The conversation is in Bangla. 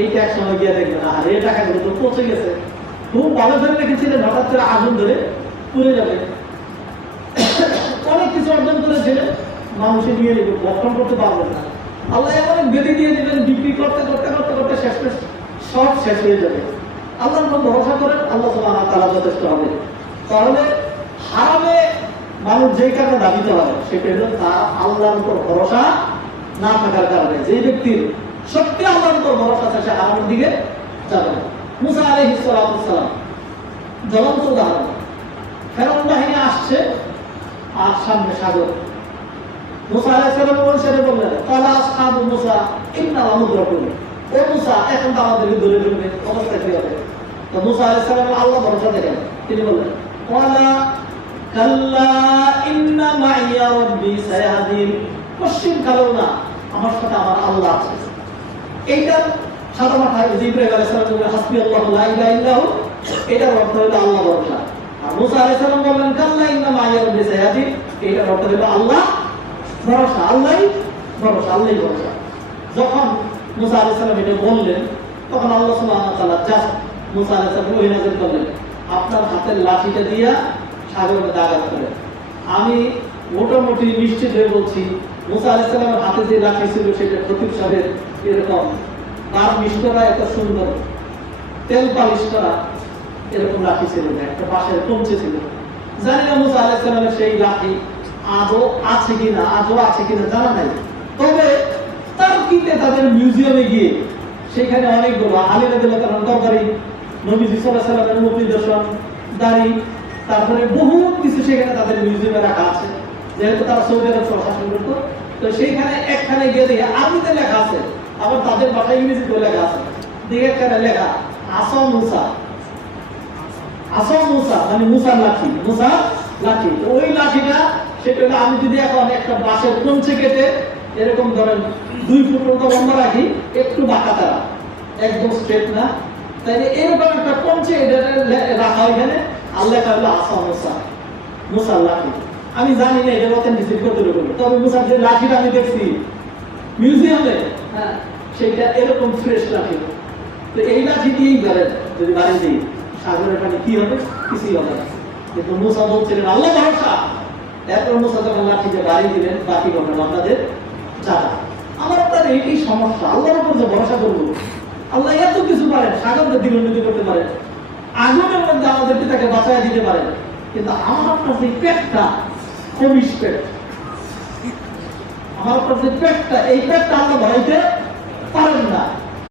এইটা এক সময় গিয়ে দেখবেন আর এই টাকাগুলো তো পচে গেছে, খুব ভালো ধরে রেখেছিলেন, হঠাৎ করে আগুন ধরে পুড়ে যাবে। অনেক কিছু অর্জন করেছিলেন, মানুষে নিয়ে নেবে, বর্তমান করতে পারবেন না। আল্লাহ এমন বেঁধে দিয়ে দেবেন, বিক্রি করতে করতে করতে করতে শেষ সব শেষ হয়ে যাবে। আল্লাহর উপর ভরসা করেন, আল্লাহ সুবহানাহু ওয়া তাআলা যথেষ্ট হবে। তাহলে হারামে মানুষ যেই কারণে দাবিতে হয় সেটা হলো তার আল্লাহর উপর ভরসা না থাকার কারণে। যে ব্যক্তির সত্যি আল্লাহর উপর ভরসা আছে সে হারামের দিকে যাবে না। মুসা আলাইহিস সালাম জ্বলন্ত উদাহরণ, ফেরাউন বাহিনী আসছে আর সামনে সাগর। মুসা আলাইহিস সালাম ওই বললেন, ক্বালা আসহাবু মুসা ইন্না লামুদরাকুন, ও মুসা এখন তো আমাদেরকে ধরে ফেলবে, অবস্থা কি হবে? তো মুসা আলাইহিস সালাম আল্লাহ ভরসা দেখেন, তিনি বললেন, ক্বালা কাল্লা ইন্না মাইয়া রাব্বি সায়াহদিন, পশ্চিম কালেও না, আমার সাথে আমার আল্লাহ আছে। এইটা সাদা মাথায় ইব্রাহিম আলাইহিস সালাম বললেন হাসবি আল্লাহু লা ইলাহা ইল্লাহু, এটার অর্থ হলো আল্লাহ ভরসা। আর মুসা আলাইহিস সালাম বললেন কাল্লা ইন্না মাইয়া রাব্বি সায়াহদিন, এটার অর্থ হলো আল্লাহ ভরসা, আল্লাহই ভরসা, আল্লাহই ভরসা। যখন মুসা আলাইহিস সালাম এটা বললেন তখন আল্লাহ সুবহানাহু ওয়া তাআলা জাস্ট মুসা আলাইহিস সালাম ওহী নাযিল করলেন, আপনার হাতের লাঠিটা দিয়া সাগরের মধ্যে আঘাত করেন। আমি মোটামুটি নিশ্চিত হয়ে বলছি মুসা আলাইহিস সালামের হাতে যে লাঠি ছিল সেটা খতিব সাহেবের এরকম বার্নিশ করা, এত সুন্দর তেল পালিশ করা এরকম লাঠি ছিল না, একটা বাঁশের কঞ্চি ছিল। জানি না মুসা আলাইহিস সালামের সেই লাঠি আজও আছে কিনা জানা নাই। তবে তার্কিতে তাদের মিউজিয়ামে গিয়ে সেখানে অনেকগুলো আলী রাদিয়াল্লাহু তাআলার তরবারি, নবীজি সাল্লাল্লাহু আলাইহি ওয়াসাল্লামের মুখ নিদর্শন, দাড়ি, তারপরে বহু কিছু সেখানে তাদের মিউজিয়ামে রাখা আছে। যেহেতু তারা সৌদি আরব শাসন করতো, তো সেইখানে একখানে গিয়ে দেখে আরবিতে লেখা আছে, আবার তাদের ভাষায় ইংরেজিতে লেখা আছে। দেখে একখানে লেখা আসা মুসা, মানে মুসার লাঠি, মুসা লাঠি। তো ওই লাঠিটা সেটা হলো, আমি যদি এখন একটা বাঁশের কঞ্চি কেটে এরকম ধরেন 2 ফুট মতো লম্বা রাখি, একটু বাঁকা তারা, একদম স্ট্রেট না, তাইলে এরকম একটা কঞ্চি এটা রাখা এখানে, আল্লাহ তাআলা আসা মুসার লাঠি। আমি জানি না এটা অথেন্টিসিটি করতে হবে, তবে মুসার যে লাঠিটা আমি দেখছি মিউজিয়ামে, হ্যাঁ, সেটা এরকম ফ্রেশ লাঠি। তো এই লাঠি দিয়েই ধরেন যদি বাড়ি দিই সাগরের পানি কি হবে? কিছুই হবে না। কিন্তু মুসা বলছিলেন আল্লাহ ভরসা। এরপর মুসা যখন লাঠিতে বাড়ি দিলেন, বাকি করবেন আপনাদের জানা। আমার আপনাদের এই সমস্যা, আল্লাহর উপর যে ভরসা করবো, আল্লাহ এত কিছু পারেন, সাগরকে দিগন্বিত করতে পারেন, আগুনের মধ্যে আমাদেরকে তাকে বাঁচায় দিতে পারেন, কিন্তু আমার আপনার যে পেটটা, খবিশ পেট, আমার আপনার যে পেটটা, এই পেটটা আল্লাহ ভরাইতে পারেন না।